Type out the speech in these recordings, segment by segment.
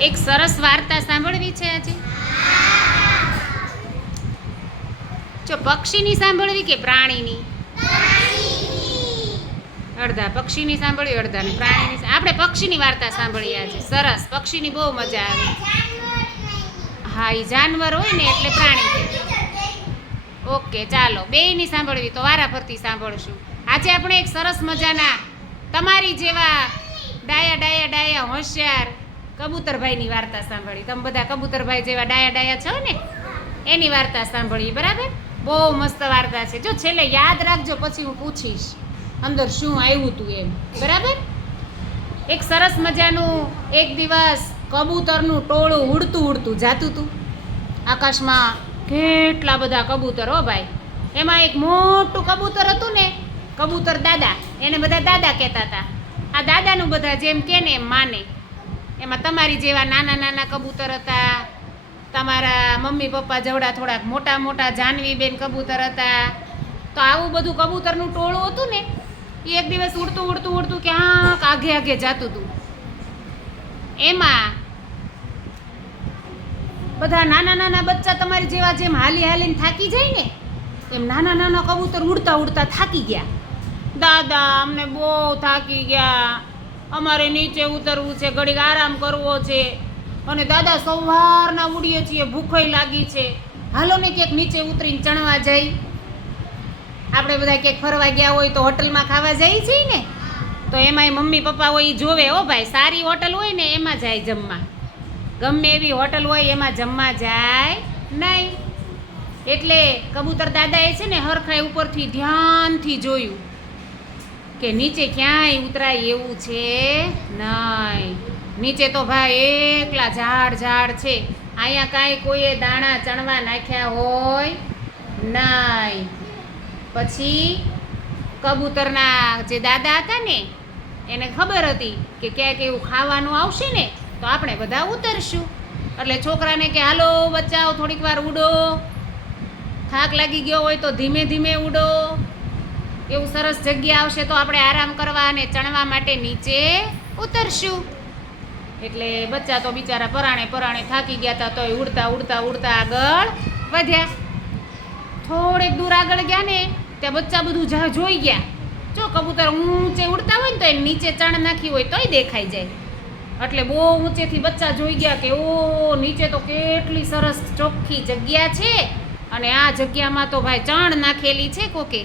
એક સરસ વાર્તા સાંભળવી છે આજે? જો પક્ષીની સાંભળવી કે પ્રાણીની? અડધા. પક્ષીની સાંભળવી અડધાની પ્રાણીની આપણે પક્ષીની વાર્તા સાંભળીએ આજે. સરસ. પક્ષીની બહુ મજા આવે. હા એ જાનવર હોય ને એટલે પ્રાણી ઓકે, ચાલો. બેયની સાંભળવી તો વારા ફરતી સાંભળશું. આજે આપણે એક સરસ મજાના તમારી જેવા ડાયા ડાયા ડાયા હોશિયાર કબૂતરભાઈની વાર્તા સાંભળી. તમે બધા કબૂતરભાઈ જેવા ડાયા ડાયા છો ને? એની વાર્તા સાંભળી બરાબર? બહુ મસ્ત વાર્તા છે. જો છેલ્લે યાદ રાખજો, પછી હું પૂછીશ અંદર શું આવ્યું તું એમ. બરાબર? એક સરસ મજાનું એક દિવસ કબૂતરનું ટોળું ઉડતું ઉડતું જાતું હતું આકાશમાં કેટલા બધા કબૂતર ભાઈ. એમાં એક મોટું કબૂતર હતું ને, કબૂતર દાદા. એને બધા દાદા કહેતા હતા. આ દાદાનું બધા જેમ કે ને એમ માને. એમાં તમારી જેવા નાના નાના કબૂતર હતા, તમારા મમ્મી પપ્પા જેવડા થોડાક મોટા મોટા જાનવી બેન કબૂતર હતા. તો આવું બધું કબૂતરનું ટોળું હતું ને, એ એક દિવસ ઉડતું ઉડતું ઉડતું ક્યાંક આગે આગે જાતું હતું. એમાં બધા નાના નાના બચ્ચા તમારી જેવા જેમ હાલી હાલીને થાકી જાય ને એમ નાના નાના કબૂતર ઉડતા ઉડતા થાકી ગયા. દાદા, અમને બહુ થાકી ગયા. અમારે નીચે ઉતરવું છે, ઘડીક આરામ કરવો છે. અને દાદા સવારના ઉડીએ છીએ, ભૂખોય લાગી છે. હાલો ને ક્યાંક નીચે ઉતરીને ચણવા જઈ. આપણે બધા ક્યાંક ફરવા ગયા હોય તો હોટલમાં ખાવા જઈએ છીએ ને? તો એમાંય મમ્મી પપ્પા હોય એ જોવે હો ભાઈ, સારી હોટલ હોય ને એમાં જાય જમવા. ગમે એવી હોટલ હોય એમાં જમવા જાય નહીં. એટલે કબૂતર દાદાએ છે ને હરખાઈ ઉપરથી ધ્યાનથી જોયું. કે નીચે ક્યાંય ઉતરાય એવું છે? નહીં. નીચે તો ભાઈ એકલા ઝાડ ઝાડ છે. અહીંયા કાંઈ કોઈએ દાણા ચણવા નાખ્યા હોય? નહીં. પછી કબૂતરના જે દાદા હતા ને, એને ખબર હતી કે ક્યાંક એવું ખાવાનું આવશે ને, તો આપણે બધા ઉતરશું. એટલે છોકરાને કે, હાલો, બચ્ચાઓ, થોડીક વાર ઉડો. થાક લાગી ગયો હોય તો ધીમે ધીમે ઉડો. એવું સરસ જગ્યા આવશે તો આપણે આરામ કરવા અને ચણવા માટે નીચે ઉતરશું. એટલે બચ્ચા તો બિચારા પરાણે પરાણે થાકી ગયા હતા તોય ઉડતા ઉડતા ઉડતા આગળ વધ્યા. થોડેક દૂર આગળ ગયા ને ત્યાં બચ્ચા બધું જોઈ ગયા. જો કબૂતર ઊંચે ઉડતા હોય ને તો એને નીચે ચણ નાખી હોય તોય દેખાઈ જાય. એટલે બહુ ઊંચેથી બચ્ચા જોઈ ગયા કે ઓ, નીચે તો કેટલી સરસ ચોખ્ખી જગ્યા છે. અને આ જગ્યામાં તો ભાઈ ચણ નાખેલી છે કોકે.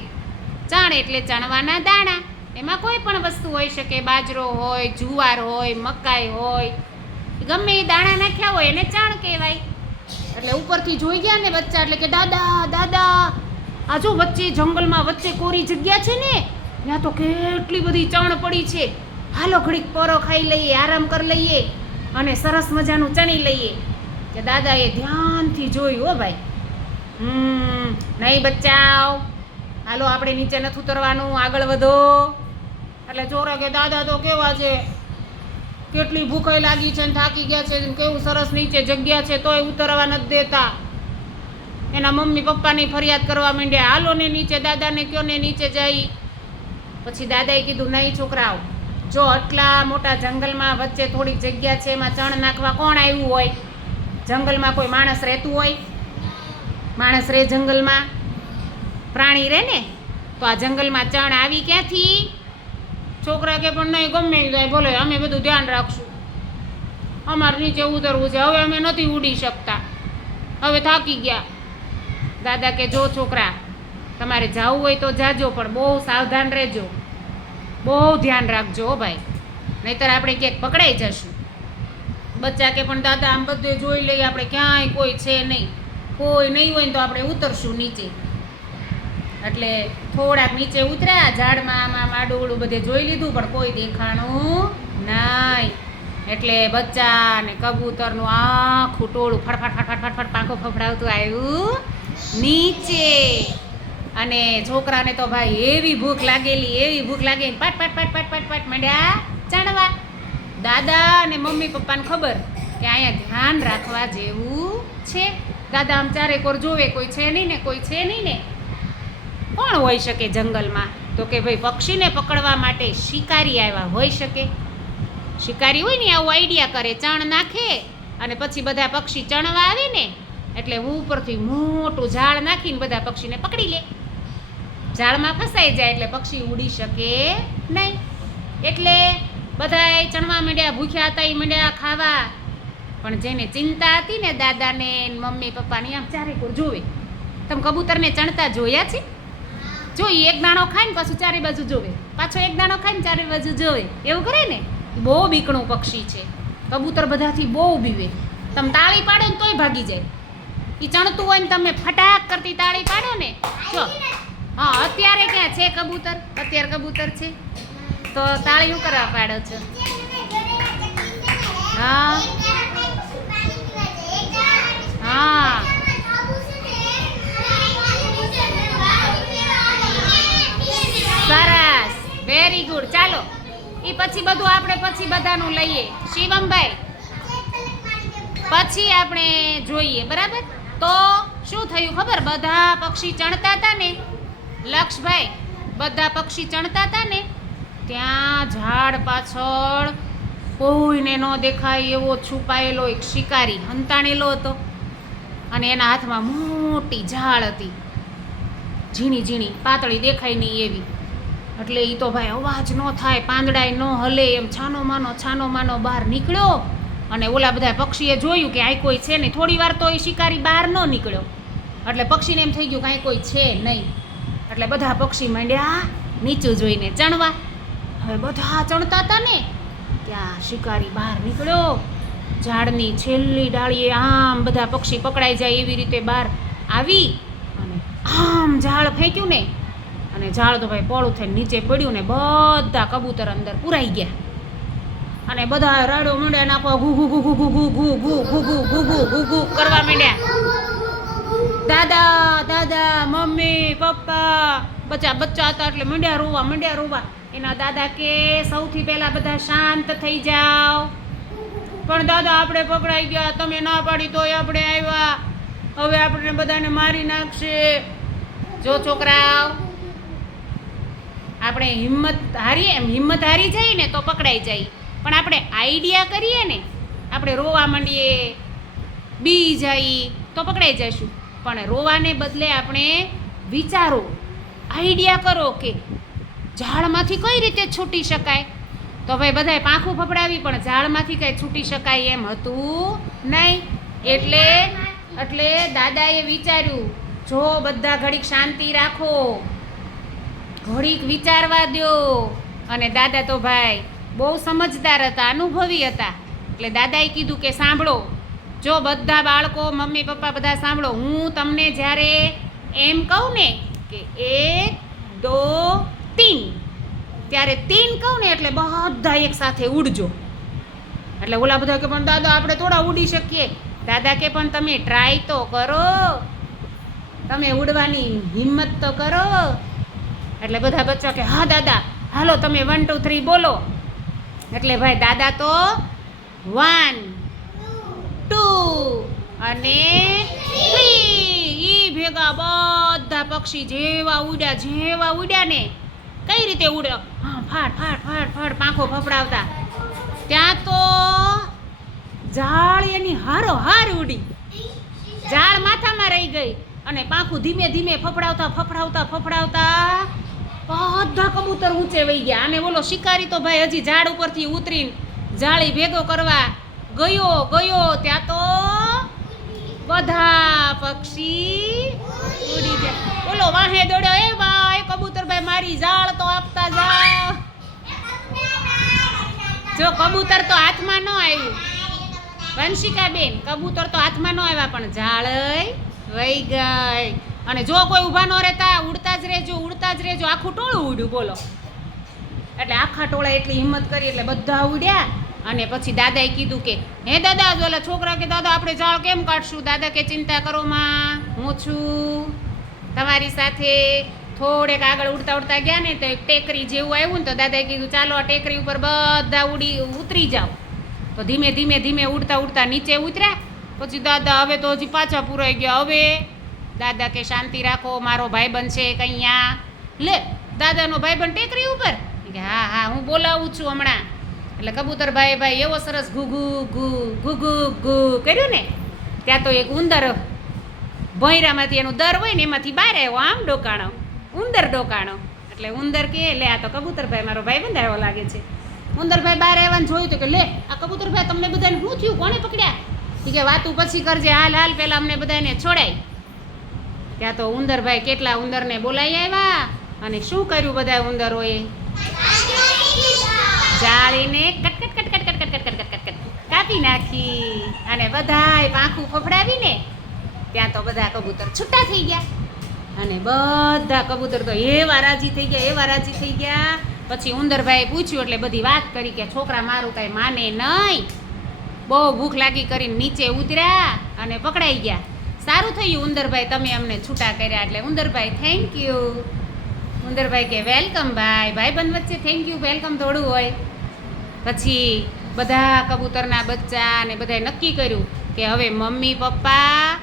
ચણ એટલે ચણવાના દાણા. એમાં કોઈ પણ વસ્તુ હોઈ શકે, બાજરો હોય, જુવાર હોય, મકાઈ હોય. ગમે એ દાણા નાખ્યા હોય એને ચણ કહેવાય. એટલે ઉપરથી જોઈ ગયા ને બચ્ચા, એટલે કે દાદા દાદા, આ જો વચ્ચે જંગલમાં વચ્ચે કોરી જગ્યા છે ને, ત્યાં તો કેટલી બધી ચણ પડી છે. હાલો ઘડીક પરો ખાઈ લઈએ, આરામ કરી લઈએ અને સરસ મજાનું ચણી લઈએ. કે દાદાએ ધ્યાનથી જોયું હો ભાઈ. હમ, નહીં બચ્ચાઓ. હાલો, આપણે નીચે નથી ઉતરવાનું, આગળ વધો. એટલે ચોરા કે દાદા તો કેવા છે? કેટલી ભૂખાઈ લાગી છે ને થાકી ગયા છે. કેવું સરસ નીચે જગ્યા છે, તોય ઉતરવા નથી દેતા. એના મમ્મી પપ્પાની ફરિયાદ કરવા માંડ્યા. હાલો ને નીચે, દાદાને કયો ને નીચે જાય. પછી દાદાએ કીધું, નહીં છોકરાઓ, જો આટલા મોટા જંગલમાં વચ્ચે થોડીક જગ્યા છે, એમાં ચણ નાખવા કોણ આવ્યું હોય? જંગલમાં કોઈ માણસ રહેતું હોય? માણસ રહે જંગલમાં. પ્રાણી રહે ને, તો આ જંગલમાં ચણ આવી ક્યાંથી? છોકરા કે પણ નહીં, ગમે જાય, બોલે, અમે બધું ધ્યાન રાખશું. અમારે નીચે ઉતરવું છે. હવે અમે નથી ઉડી શકતા. હવે થાકી ગયા. દાદા કે, જો છોકરા, તમારે જવું હોય તો જાજો, પણ બહુ સાવધાન રહેજો. બહુ ધ્યાન રાખજો ભાઈ. નહીતર આપણે ક્યાંક પકડાઈ જશું. બચ્ચા કે પણ, દાદા, આમ બધે જોઈ લઈએ, આપણે ક્યાંય કોઈ છે નહીં. કોઈ નહીં હોય તો આપણે ઉતરશું નીચે. એટલે થોડાક નીચે ઉતર્યા, ઝાડમાં આમાં માડું બધે જોઈ લીધું, પણ કોઈ દેખાણું નહીં. એટલે બચ્ચા ને કબૂતરનું આખું ટોળું ફટફટ ફટફટ ફટફટ પાંખો ફફડાવતું આવ્યું નીચે. અને છોકરાને તો ભાઈ એવી ભૂખ લાગેલી, એવી ભૂખ લાગેલી. પાટ, પટ પાટ, પટ પટ, પાટ માંડ્યા ચાણવા. દાદા અને મમ્મી, પપ્પાને ખબર કે અહીંયા ધ્યાન રાખવા જેવું છે. દાદા આમ ચારે કોર જોવે, કોઈ છે નહીં ને, કોઈ છે નહીં ને. કોણ હોઈ શકે જંગલમાં? તો કે ભાઈ પક્ષીને પકડવા માટે શિકારી આવ્યા હોઈ શકે? શિકારી હોય ને, આવું આઈડિયા કરે, ચણ નાખે અને પછી બધા પક્ષી ચણવા આવે ને, એટલે ઉપરથી મોટું ઝાડ નાખીને બધા પક્ષીને પકડી લે. ઝાડમાં ફસાઈ જાય એટલે પક્ષી ઉડી શકે નહીં. એટલે બધાય ચણવા માંડ્યા, ભૂખ્યા હતા એ માંડ્યા ખાવા. પણ જેને ચિંતા હતી ને દાદાને મમ્મી પપ્પાની, આમ ચારે કોઈ જોવે. તમે કબૂતરને ચણતા જોયા છે? જો એક દાણો ખાય ને પાછું ચારે બાજુ જોવે. પાછો એક દાણો ખાય ને ચારે બાજુ જોવે. એવું કરે ને? બહુ બીકણું પક્ષી છે. કબૂતર બધાથી બહુ બીવે. તમે તાળી પાડો ને તોય ભાગી જાય. એ ચણતું હોય ને તમે ફટાક કરતી તાળી પાડો ને, જો. હા, અત્યારે ક્યાં છે કબૂતર? અત્યારે કબૂતર છે? તો તાળી શું કરવા પાડો છો? હા સરસ વેરી ગુડ ચાલો એ પછી બધું આપણે પછી બધાનું લઈએ. શિવમભાઈ, પછી આપણે જોઈએ, બરાબર? તો શું થયું ખબર? બધા પક્ષી ચણતા હતા ને? લક્ષભાઈ, બધા પક્ષી ચણતા હતા ને? ત્યાં ઝાડ પાછળ કોઈને ન દેખાય એવો છુપાયેલો એક શિકારી હંતાણેલો હતો. અને એના હાથમાં મોટી ઝાડ હતી. ઝીણી ઝીણી, પાતળી દેખાય નહીં એવી. એટલે એ તો ભાઈ અવાજ ન થાય, પાંદડાય ન હલે, એમ છાનો માનો છાનો માનો બહાર નીકળ્યો. અને ઓલા બધા પક્ષીએ જોયું કે આ કોઈ છે નહીં. થોડી વાર તો એ શિકારી બહાર ન નીકળ્યો. એટલે પક્ષીને એમ થઈ ગયું કે આ કોઈ છે નહીં. એટલે બધા પક્ષી માંડ્યા નીચું જોઈને ચણવા. હવે બધા ચણતા હતા ને ત્યાં શિકારી બહાર નીકળ્યો. ઝાડની છેલ્લી ડાળીએ આમ બધા પક્ષી પકડાઈ જાય એવી રીતે બહાર આવી. અને આમ ઝાડ ફેંક્યું ને અને ઝાડ તો ભાઈ પોળું થઈને નીચે પડ્યું ને બધા કબૂતર અંદર પુરાઈ ગયા અને બધા રાડો મંડ્યા નાખો ઘુ ઘુ ઘુ ઘુ ઘુ ઘુ ઘુ ઘુ ઘુ ઘુ ઘુ ઘુ ઘુ ઘુ કરવા માંડ્યા દાદા દાદા મમ્મી પપ્પા બચ્ચા બચ્ચા હતા એટલે મંડ્યા રોવા મંડ્યા રોવા એના દાદા કે સૌથી પહેલા બધા શાંત થઈ જાઓ પણ દાદા આપણે પકડાઈ ગયા તમે ના પાડી તોય આપણે આવ્યા હવે આપણે બધાને મારી નાખશે જો છોકરાઓ આપણે હિંમત હારીએ એમ હિંમત હારી જાય ને તો પકડાઈ જાય. પણ આપણે આઈડિયા કરીએ ને, આપણે રોવા માંડીએ, બી જઈ તો પકડાઈ જઈશું. પણ રોવાને બદલે આપણે વિચારો, આઈડિયા કરો કે ઝાડમાંથી કઈ રીતે છૂટી શકાય. તો ભાઈ બધાએ પાંખું ફફડાવી, પણ ઝાડમાંથી કંઈ છૂટી શકાય એમ હતું નહીં. એટલે એટલે દાદાએ વિચાર્યું, જો બધા ઘડીક શાંતિ રાખો. ઘડીક વિચારવા દો અને દાદા તો ભાઈ બહુ સમજદાર હતા, અનુભવી હતા. એટલે દાદાએ કીધું કે સાંભળો, જો બધા બાળકો, મમ્મી, પપ્પા બધા સાંભળો, હું તમને જ્યારે એમ કહું ને કે એક, દો, તીન, ત્યારે તીન કહું ને એટલે બધા એક સાથે ઉડજો. એટલે ઓલા બધા કે પણ દાદા, આપણે થોડા ઉડી શકીએ. દાદા કે પણ તમે ટ્રાય તો કરો. તમે ઉડવાની હિંમત તો કરો. એટલે બધા બચ્ચા કે, હા, દાદા, હાલો તમે વન ટુ થ્રી બોલો. એટલે ભાઈ, દાદા તો વન ટુ અને થ્રી ઈ ભેગા બધા પક્ષી જેવા ઉડ્યા જેવા ઉડ્યા ને, કઈ રીતે ઉડ્યો હા ફાટ ફાટ ફાટ ફાટ પાંખો ફફડાવતા. ત્યાં તો ઝાડ એની હારો હાર ઉડી. ઝાડ માથામાં રહી ગઈ અને પાંખું ધીમે ધીમે ફફડાવતા ફફડાવતા ફફડાવતા બધા કબૂતર ઊંચે વહી ગયા. અને બોલો, શિકારી તો ભાઈ હજી ઝાડ ઉપરથી ઉતરીને જાળી ભેગો કરવા ગયો ગયો. ત્યાં તો બધા પક્ષી ઉડી ગયા. બોલો, વાહે દોડ્યો. એ ભાઈ કબૂતરભાઈ મારી જાળ તો આપતા જાઓ. જો કબૂતર તો હાથમાં ન આવ્યું. વંશિકા બેન કબૂતર તો હાથમાં ન આવ્યા, પણ ઝાડ વહી ગઈ. અને જો કોઈ ઊભા ન રહેતા ઉડતા જ રહેજો ઉડતા જ રહેજો આખું ટોળું ઉડ્યું, બોલો. એટલે આખા ટોળા એટલી હિંમત કરી, એટલે બધા ઉડ્યા. અને પછી દાદાએ કીધું કે, હે દાદા ઓલા છોકરા કે દાદા, આપણે ઝાડ કેમ કાઢશું? દાદા કે, ચિંતા કરો માં, હું છું. તમારી સાથે થોડેક આગળ ઉડતા ઉડતા ગયા ને, તો એક ટેકરી જેવું આવ્યું ને, તો દાદાએ કીધું, ચાલો આ ટેકરી ઉપર બધા ઉડી, ઉતરી જાઓ. તો ધીમે ધીમે ધીમે ઉડતા ઉડતા નીચે ઉતર્યા. પછી દાદા, હવે તો હજી પાછા પુરાઈ ગયા. હવે દાદા કે, શાંતિ રાખો, મારો ભાઈબંધ છે કઅહીંયા લે. દાદાનો ભાઈબંધ ટેકરી ઉપર? કે હા હા, હું બોલાવું છું હમણાં. એટલે કબૂતરભાઈ ભાઈ એવો સરસ ઘૂઘુ ઘુ ઘુઘુ ઘુ કર્યું ને, ત્યાં તો એક ઉંદર ભોંયરામાંથી એનું દર હોય ને, એમાંથી બહાર આવ્યો આમ ડોકાણો, ઉંદર ડોકાણો. એટલે ઉંદર કે, લે, આ તો કબૂતરભાઈ મારો ભાઈ બંધ આવ્યો લાગે છે. ઉંદરભાઈ બહાર આવ્યા જોયું તો કે, લે, આ કબૂતરભાઈ તમને બધાને શું થયું? કોણે પકડ્યા? કે, વાતું પછી કરજે, હાલ હાલ પહેલાં અમને બધાને છોડાય. ત્યાં તો ઉંદરભાઈ કેટલા ઉંદરને બોલાવી આવ્યા. અને શું કર્યું બધા ઉંદરોએ જાળીને કટકટ કટકટ કટકટ કટકટ કટકટ કટકટ કાપી નાખી અને બધાય પાંખું ફફડાવીને ત્યાં તો બધા કબૂતર છૂટા થઈ ગયા અને બધા કબૂતર તો એવા રાજી થઈ ગયા એવા રાજી થઈ ગયા પછી ઉંદરભાઈ પૂછ્યું એટલે બધી વાત કરી કે છોકરા મારું કાંઈ માને નહીં બહુ ભૂખ લાગી કરીને નીચે ઉતર્યા અને પકડાઈ ગયા સારું થયું ઉંદરભાઈ તમે અમને છૂટા કર્યા એટલે ઉંદરભાઈ થેન્ક યુ ઉંદરભાઈ કે, વેલકમ ભાઈ. ભાઈબંધ વચ્ચે થેન્ક યુ વેલકમ થોડું હોય. પછી બધા કબૂતરના બચ્ચા અને બધાએ નક્કી કર્યું કે હવે મમ્મી, પપ્પા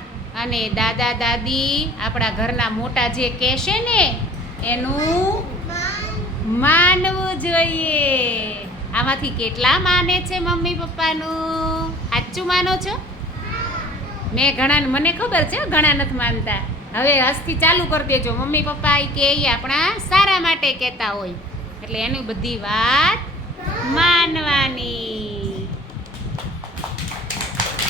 અને દાદા, દાદી આપણા ઘરના મોટા જે કહેશે ને, એનું માનવું જોઈએ. આમાંથી કેટલા માને છે મમ્મી, પપ્પાનું? સાચું માનો છો? મેં ઘણા મને ખબર છે, ઘણા નથી માનતા. હવે આજથી ચાલુ કરી દેજો. મમ્મી, પપ્પા એ કે આપણા સારા માટે કહેતા હોય. એટલે એની બધી વાત માનવાની.